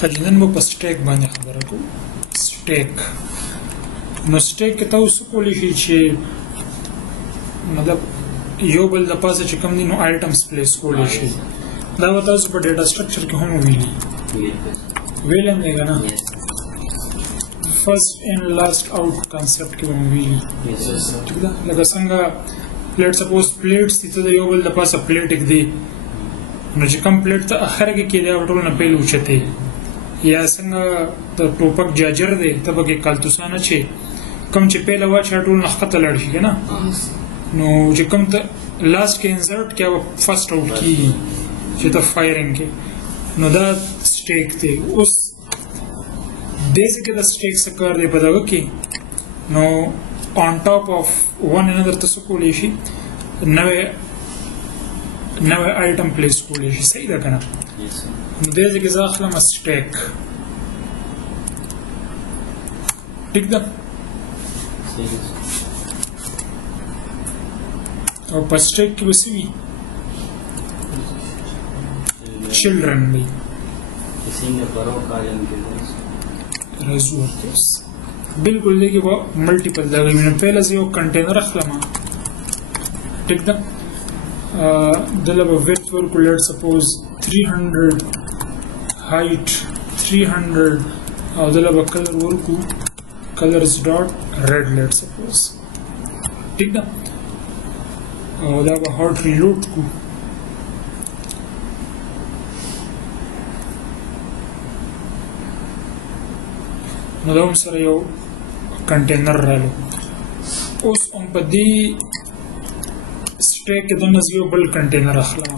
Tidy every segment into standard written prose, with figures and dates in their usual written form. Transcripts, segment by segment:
خجنن مو په سټیک باندې خبره کوو. سټیک نو سټیک کې تاسو کولی شئ چې مطلب یو بل د پاسه چې کوم دي نو آیټمز پلیس کولی شئ. دا به تاسو په ډیټا سټرکچر کې هم ویلي ویلم دی که نه فرست ان لاست آؤٹ کانسپټ کې هم ویلي ټیک ده. لکه څنګه پلیټ سپوز پلیټس دي ته د یو بل د پاسه پلیټ ږدي نو چې کوم پلیټ ته اخر کې کېدی هغه ټول نه پیل اوچتې یا څنګه د ټوپک جاجر دی ته پکې کالتوسانه چې کوم چې پیله واچي هغه ټول نه ښکته لاړ شي که نه نو چې کوم ته لاست کې انزرټ کې هغه فرست آؤټ کېږي چې ته فایرنګ کې نو دا سټیک دی. اوس داسې کې د سټیک څه کار دی په دغه کې نو آن ټاپ آف ون انادر ته څه کولی شي نوی آیټم پلیس کولی شي. صحیح ده که نه نو داسې کې زه اخلم سټیک ټیک ده او په سټیک کې به څه وي چلډرن وي رزورتس بالکل دی کې به ملټیپل دغه وي. نو پهله زه یو کنټینر اخلم ټیک ده دله به ویډث ورکړو لیټ سپوز 300 هایټ 300 او دله به کلر ورکړو colors dot red لیټ سپوز ټیک ده او دا به هاټ ریلوډ کو نو دا هم سره یو کنټینر رالو. اوس هم په دې سټیک کې دننه زه یو بل کنټینر اخلم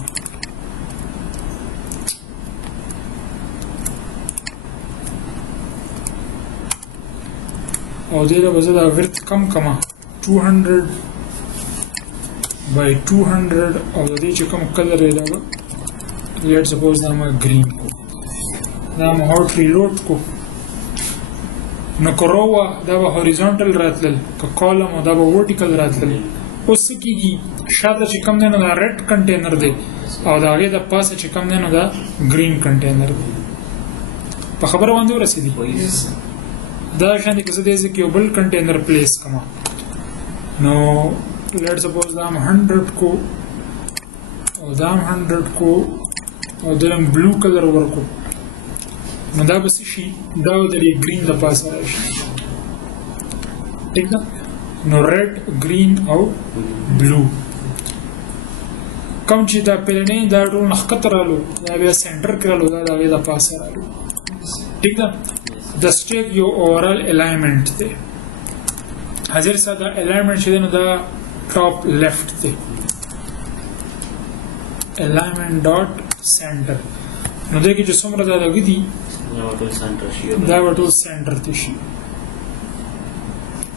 او دې له به زه دا ورت کم کما 200 by 200 او د دې چې کوم کلر دی دا لیټ سپوز دا ما گرین کو دا ما هاټ ریلوډ کو نو کروا دا به هوریزونټل راتلل که کالم او دا به ورټیکل راتلل. اوس څه کېږي شاته چې کوم دی نو دا ریډ کنټینر دی او د هغې د پاسه چې کوم دی نو دا ګرین کنټینر دی. په خبره باندې ورسېدي دا شان دي که زه دې ځای کې یو بل کنټینر پلیس کړم نو لیټ سپوز دا هم 100 کو او دا هم 100 کو او دله هم بلو کلر ورکو نو دا به څه شي دا به د دې ګرین د پاسه راشي ټیک ده. نو ریډ ګرین او بلو کوم چې دا پیلنی دا ټول نه ښکته رالو دا بیا سینټر کې رالو دا د هغې د پاسه رالو ټیک ده. د سټیک یو اوورال الاینمنټ دی حاضر سره دا الاینمنټ چې دی نو دا ټاپ لیفټ دی الاینمنټ ډاټ سینټر نو دې کې چې څومره دا لګي دي دا به ټول سینټر ته شي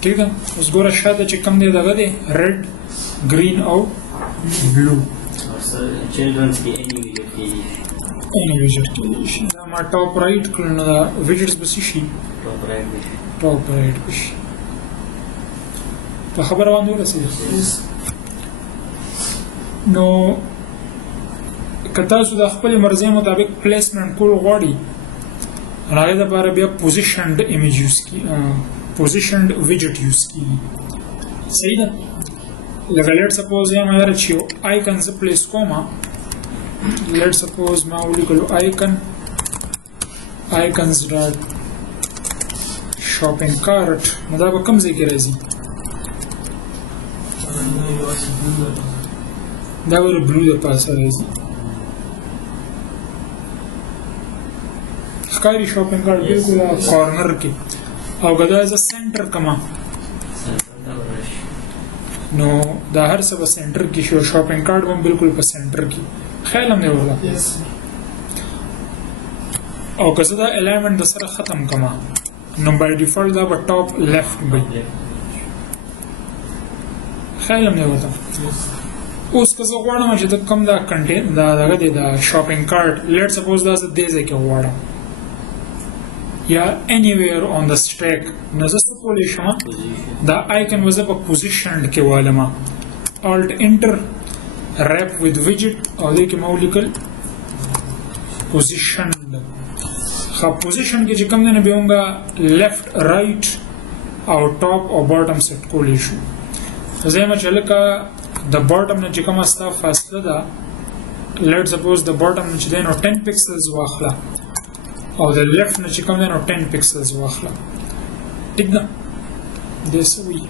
ټیک ده. اوس ګوره شاته چې کوم دی دغه دی ریډ ګرین او بلو any widget کېدی شي. دا ما ټاپ رایټ کړل نو دا widgets به څه شي ټاپ رایټ به شي. په خبره باندې ورسېدل نو که تاسو د خپلې مرضۍ مطابق پلیسمنټ کول غواړي نو هغې دپاره بیا پوزیشنډ ایمیج یوز کړي پوزیشنډ widget یوز کېږي. صحیح ده لکه لیټ سپوز یم یاره چې یو آیکن زه پلیس کوم لیټ سپوز ما ولیکلو آیکنز ډاټ شاپینګ کارټ نو دا به کوم ځای کې راځي دا به بلو د پاسه راځي ښکاري شاپینګ کارټ بالکل کارنر کې او که دا زه سینټر کما نو دا هر څه به سینټر کې شي او شاپینګ کارټ به هم بالکل په سینټر کې خیال هم دی ورله او که زه دا الاینمنټ د سره ختم کما نو بای ډیفالټ دا به ټاپ لیفټ وي خیال هم دی ورته. اوس که زه غواړم چې د کوم دا کنټین دا دغه دی دا شاپینګ کارټ لیټ سپوز دا زه دې ځای کې غواړم یا anywhere on the stack نو زه څه کولی شم دا آیکن به زه په پوزیشنډ کې والم alt enter wrap with widget او دې کې ما ولیکل positioned خا پوزیشن کې چې کوم نه بهونګه لیفت رائټ او ټاپ او باټم سیټ کولی شو زما چې لکه د باټم نه چې کوم استا فاصله ده لیټ سپوز د باټم نه چې دی نو 10 پکسلز واخله او د لیفت نه چې کوم دی نو 10 پکسلز واخله ټیک ده د سوي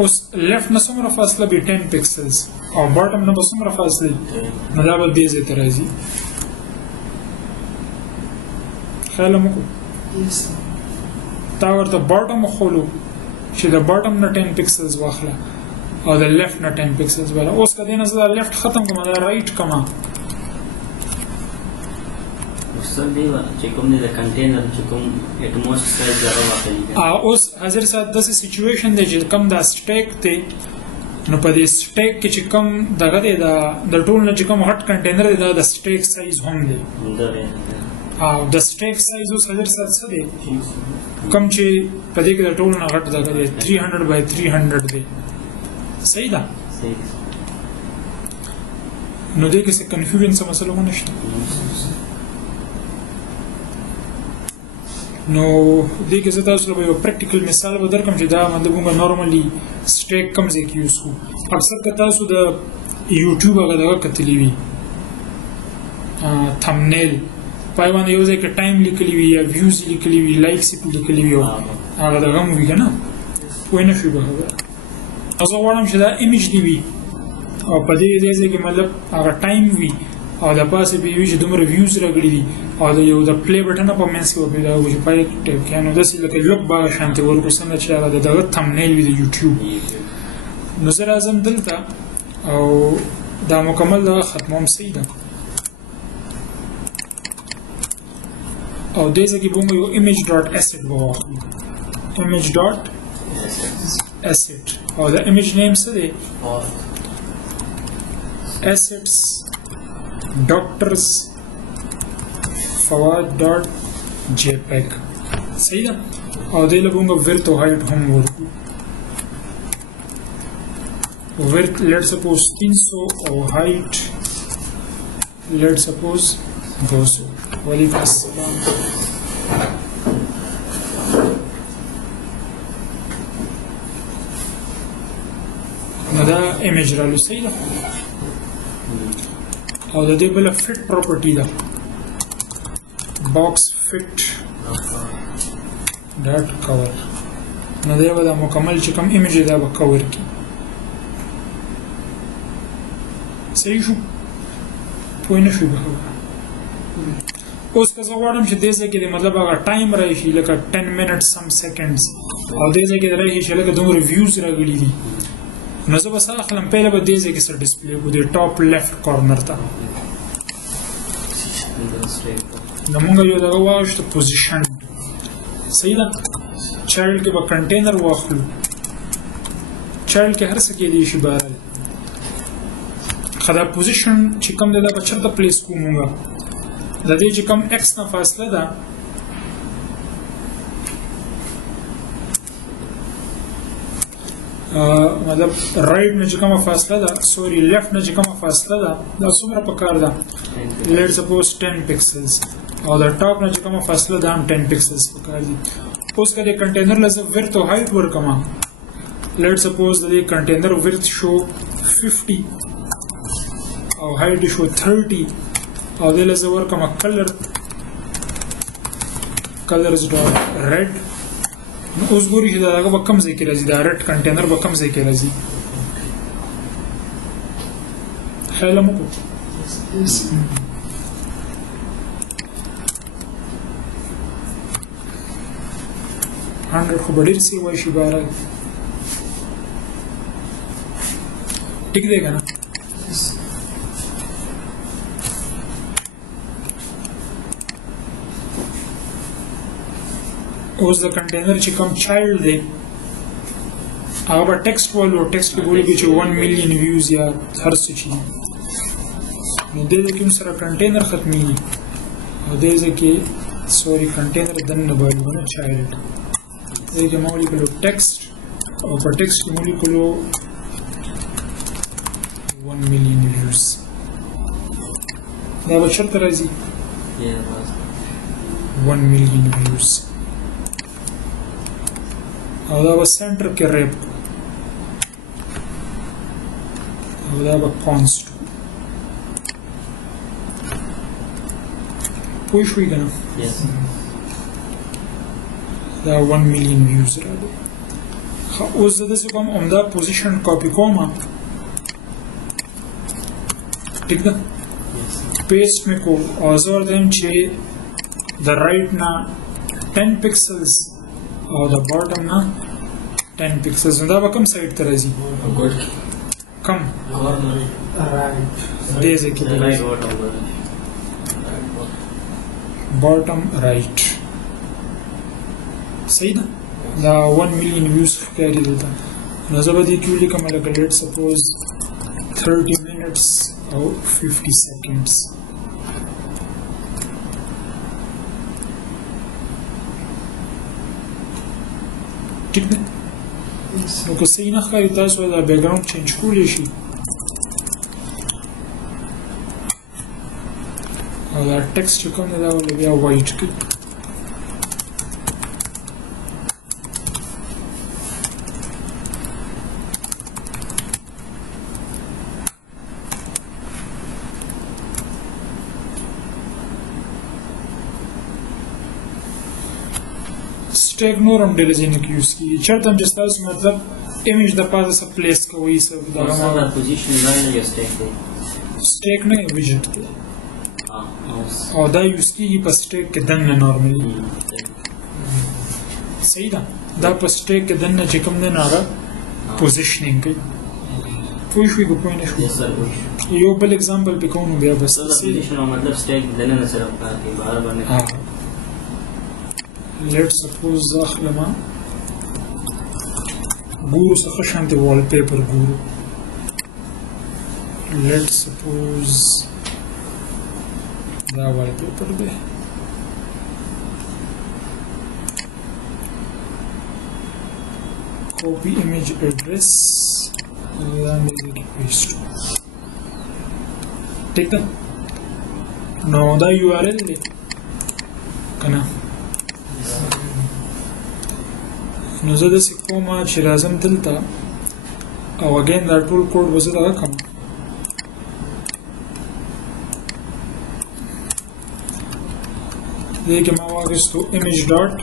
اوس لیفت نه څومره فاصله به 10 پکسلز او باټم نه به څومره فاصله نو دا به دې ځای ته راځي خیال مو تا ورته باټم خولو چې د باټم نه 10 پکسلز واخله او د لیفت نه 10 پکسلز والا اوس کله نه زه لیفت ختم کوم دا رائټ کما مستند دی چې کوم نه د کنټینر چې کوم اتموست سایز هغه واخلي اوس حاضر سات د سچويشن دی چې کوم د سټیک ته نو په دې سټیک کې چې کوم دغه دی د ټول نه چې کوم هټ کنټینر دی دا د سټیک سایز هم دی او د سټیک سایز اوس حضر سره څه دی کوم چې په دې کې د ټول نه غټ دغه دی 300 by 300 دی صحیح ده نو دې کې څه کنفیوژن څه مسله ونه شته نو دې کې زه تاسو له یو پریکټیکل مثال به درکم چې دا مطلب نورمالي سټیک کوم ځای کې یوز کوو اکثر که تاسو د یوټیوب هغه دغه کتلی وي تھمبنیل پای باندې یو ځای کې ټایم لیکلی وي یا ویوز لیکلی وي لایکس لیکلی وي هغه دغه مو وي که نه وای نه شي به زه غواړم چې دا ایمیج دی وي او په دې ځای کې مطلب هغه ټایم وي او د پاسه به وي چې دومره ویوز راغلي دي او د یو د پلی بټن په منځ کې وپیدا و چې پای ټیپ کې نو داسې لکه لوک با شانتي ورکو څنګه چې هغه دغه تھمبنیل وي د یوټیوب نو زه راځم دلته او دا مکمل دا ختموم صحیح ده او دې ځای کې به یو image dot asset به واخلو image dot asset او the image name څه دی assets doctors fawad.jpg صحیح ده او دې لګونګه width او height هم ورکو width let's suppose 300 او height let's suppose 200 وعلیکم السلام نو دا ایمیج رالو صحیح ده او د دې بل فټ پراپرټي ده باکس فټ ډاټ کور نو دا به مکمل چې کوم ایمیج دا به کور کی صحیح شو پوه نه شو به اوس که زه غواړم چې دې ځای کې د مطلب هغه ټایم راشي لکه 10 minutes some seconds او دې ځای کې راشي چې لکه دومره ویوز راغلي دي نو زه به څه اخلم پهله به دې ځای کې سره ډسپلی کو د ټاپ لیفت کارنر ته نو موږ یو دغه واخیستو پوزیشن صحیح ده چایلډ کې به کنټینر واخلو چایلډ کې هر څه کېدی شي بهرحال ښه دا پوزیشن چې کوم دی دا به چېرته پلیس کوو موږ د دې چې کوم ایکس نه فاصله ده مطلب رائټ نه چې کومه فاصله ده سوري لیفت نه چې کومه فاصله ده دا څومره پکار ده لیټ سپوز 10 پکسلز او د ټاپ نه چې کومه فاصله ده هم 10 پکسلز پکار دي اوس که د کنټینر له زه ورت او هایټ ورکما لیټ سپوز د دې کنټینر ورت شو 50 او هایټ شو 30 او د له زه ورکما کلرز ډاټ ریډ نو اوس ګوري چې دا هغه به کوم ځای کې راځي دا ریډ کنټینر به کوم ځای کې راځي خیال مو کو 100 خو به ډېر څه وایي شي بهرحال ټیک دی که نه اوس د کنټینر چې کوم چایلډ دی هغه به ټیکسټ ولو ټیکسټ کې بولی چې 1 million ویوز یا هر څه چې نو دې ځای کې سره کنټینر ختمېږي او دې ځای کې سوري کنټینر دننه باید ونه چایلډ دې کې ما ولیکلو ټیکسټ او په ټیکسټ کې مو لیکلو 1 million views دا به چېرته راځي یا باز 1 million views او دا به سنټر کې ریپ او دا به کانسټ پوه شوي که نه یس دا 1 million views راغلی ښه اوس زه داسې کوم همدا پوزیشن کاپي کوم ټیک ده پیسټ مې کو او زه ورته وایم چې د رایټ نه 10 پکسلز او د باټم نه 10 پکسلز نو دا به کوم سایډ ته راځي کم دې ځای کې به راځي باټم رایټ صحیح ده دا 1 million views ښکاري دلته نو زه به دې کې ولیکم لکه لیټ سپوز 30 minutes او 50 seconds ټیک ده نو که صحیح نه ښکاري تاسو دا بیکګراوند چینج کولی شي او دا ټکسټ چې کوم دی دا ولې بیا وایټ کړي سټیک نور هم ډېر ځینې کې یوز کېږي چېرته هم چې ستاسو مطلب امیج د پاسه څه پلیس کوئ څه دا پوزیشن لاین یا سټیک دی سټیک نه ویجټ دی او دا یوز کېږي په سټیک کې دننه نارملي صحیح ده دا په سټیک کې دننه چې کوم دی نو هغه پوزیشنینګ کوي پوه شوي که پوه نه شوي یو بل اگزامپل پې کوو نو بیا بس پوزیشن او مطلب سټیک دننه سره کار کوي بهر باندې let's suppose اخلما ګورو څخه شانتي وال پیپر ګورو let's suppose دا وال پیپر دی copy image address دا مې کې پیسټ ټیک ده نو دا URL دی کنه نو زه داسې کوم چې راځم دلته او اګین دا ټول کوډ به زه دغه کړم دې کې ما واخیستو image dot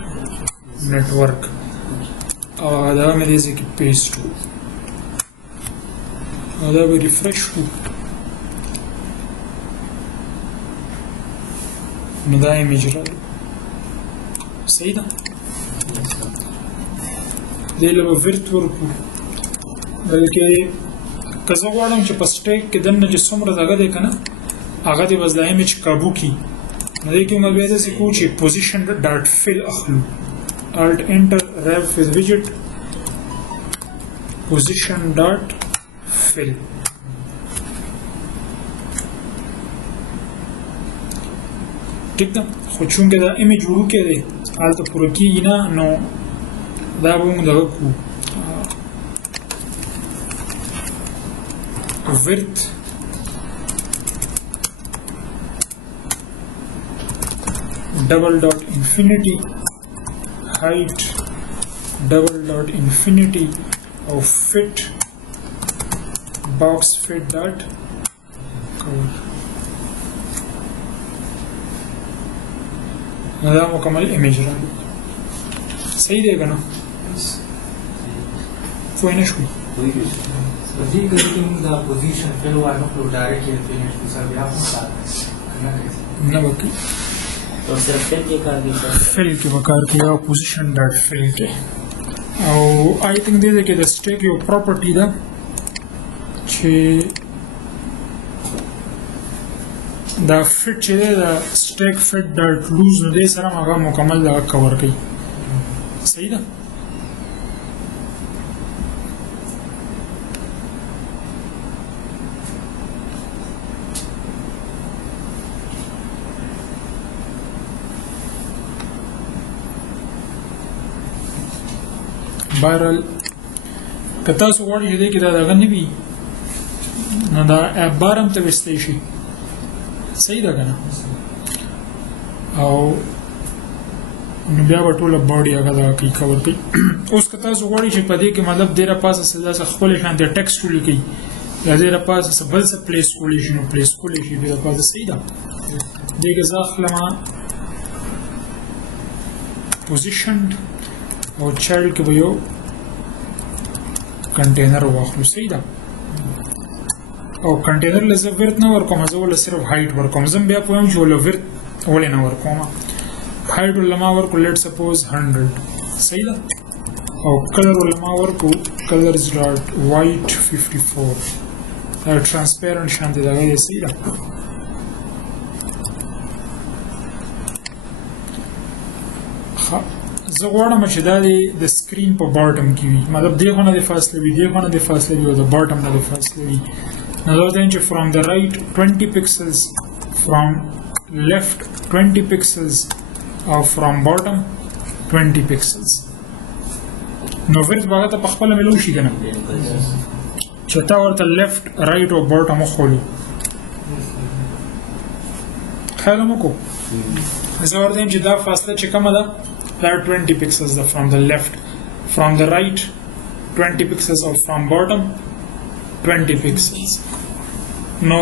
network او دا مې دې ځای کې پیسټ کړو او دا به ریفرش کړو نو دا image راغلی صحیح ده دې له به ورت ورکړو بلکې که زه غواړم چې په سټیک کې دننه چې څومره دغه دی که نه هغه دې بس دا ایمیج کابو کړي نو دې کې موږ بیا داسې کوو چې پوزیشن ډاټ فل اخلو الټ انټر ریف وذ ویجټ پوزیشن ډاټ فل ټیک ده خو چونکې دا ایمیج وړوکی دی هلته پوره کېږي نه نو دا به موږ دغه کړو width double dot infinity height double dot infinity of fit box fit dot cover دا مکمل امیج راغلی صحیح دی که نه پوه نه شوي دې کې موږ دا پوزیشن فل وانه کړو ډایرکټ یې فینیش کو سر بیا هم ساتل نه به کوي تو صرف فل کې کار کوي فل کې به کار کوي او پوزیشن ډاټ فل کې او آی تھنک دې کې د سټیک یو پراپرټي ده چې دا فټ چې دی د سټیک فټ ډاټ لوز نو دې سره هغه مکمل دغه کور کوي صحیح ده بهرحال که تاسو غواړئ چې دې کې دا دغه نه وي نو دا اپ بار هم ته ویستی شي صحیح ده کنه او نو بیا به ټوله باډي هغه دا کوي کور کوي اوس که تاسو غواړئ چې په دې کې مطلب ډېره پاسه څه داسې خپل شان د ټیکسټ ولیکئ یا ډېره پاسه څه بل څه پلیس کولی شي نو پلیس کولی شي ډېره پاسه صحیح ده دې کې زه اخلمه پوزیشنډ او چایلډ کې به یو کنټینر واخلو صحیح ده او کنټینر له زه ورت نه ورکوم زه ول صرف هایټ ورکوم زه بیا پوهم چې ول ورت ولې نه ورکوم هایټ ول ما ورکو لیټ سپوز 100 صحیح ده او کلر ول ما ورکو کلر از ډاټ وایټ 54 دا ترانسپیرنت شانتي دا غي صحیح ده زه غواړم چې دا د سکرین په باټم کې وي مطلب دې خونه د فاصله وي دې خونه د فاصله وي او د باټم نه د فاصله وي نو دا چې فرام د رائټ 20 پکسلز فرام لیفت 20 پکسلز او فرام باټم 20 پکسلز نو ورته باغ ته په خپل ملو شي کنه چې تا ورته لیفت رائټ او باټم خولو خیال مو کو زه ورته چې دا فاصله چې کومه ده that 20 pixels from the left from the right 20 pixels or from bottom 20 pixels no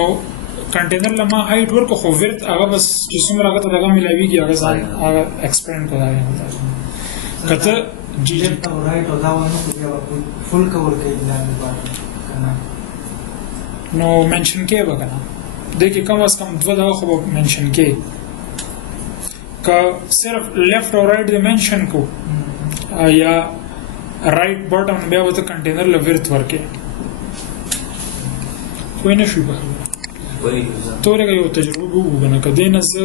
container lama height ورکو خو ورت هغه بس چې څومره هغه ته دغه ملاویږي هغه ځان هغه ایکسپاند کوي کته جی لیفت او رائټ او دا ونه خو بیا فل کور کوي دا کنه نو منشن کې وکنه دغه کم از کم دوه دغه خو منشن کې کا صرف لیفٹ اور رائٹ ڈائمینشن کو یا رائٹ باٹم بیا وته کنټینر لورت ورکه کوئی نشي به تورګه یو تجربه وګڼه کدی نه ز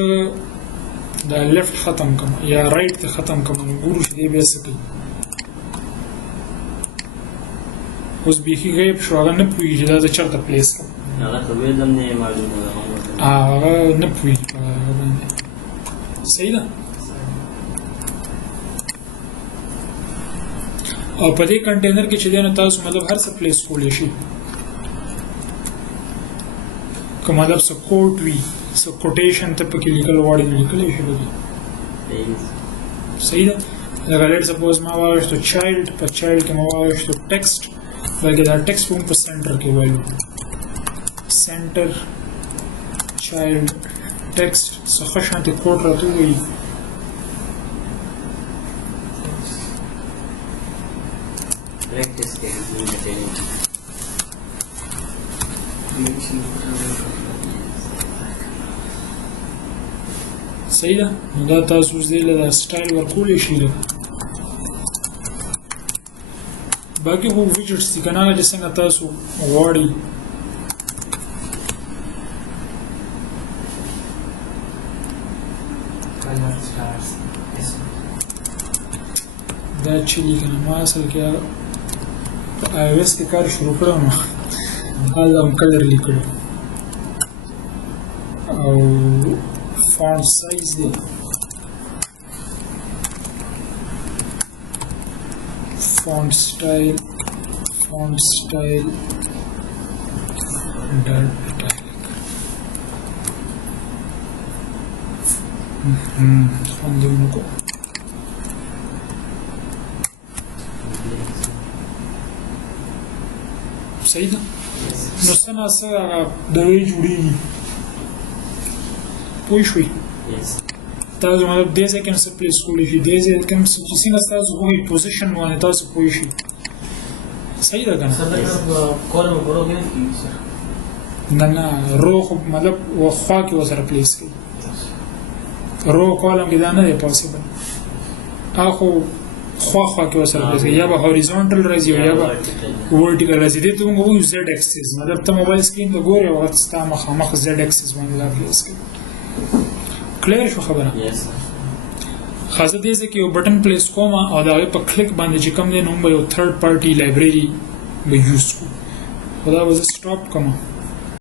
دا لیفٹ ختم کوم یا رائٹ ته ختم کوم ګورو چې دی بیا سکی اوس بیخي غیب شو هغه نه پوهیږي دا چرته پلیس کوم هغه ته ویلم نه معلومه ده هغه نه پوهیږي صحیح ده او په دې کنټینر کې چې دنه تاسو مطلب هر څه پلیس کولی شي کوم مطلب څه کوټ وی څه کوټیشن ته پکې لیکل وړي لیکل شي بګي صحیح ده لکه لیټ سپوز ما واغشتو چایلډ په چایلډ کې ما واغشتو ټیکسټ بلکې دا ټیکسټ په سنټر کې وایو سنټر چایلډ ټیکسټ څخه شانتي کوډ راته وایي پریکټیس کوي صحیح ده نو دا تاسو زه له سټایل ورکول شي باقي هو widgets دي کنه چې څنګه تاسو غواړئ دا چې لیکنه ما اصل کې iOS کې کار شروع کړم حالا هم کلر لیکلو او فونټ سایز دی فونټ سټایل ډاټ خوندونه کو صحیح ده نو څنګه سره د وی جوړیږي پوه شوي تاسو مطلب دې ځای کې څه پلیس کولی شي دې ځای کې څنګه تاسو وایي پوزیشن باندې تاسو پوه شي صحیح ده کنه نه رو خو مطلب خوا کې وسره پلیس کوي رو کالم کې دا نه دی پاسبل اخو خوا کې وسره پلیس کوي یا به هوریزونټل راځي یا به ورټیکل راځي دې ته موږ وایو زد اکسس مطلب ته موبایل سکرین ته ګورې او ستا مخامخ زد اکسس باندې دا پلیس کوي کلیر شو خبره خاصه دې ځکه یو بٹن پلیس کوم او دا په کلیک باندې چې کوم دی نو یو تھرد پارټي لایبرری به یوز کو خدا وز سټاپ کوم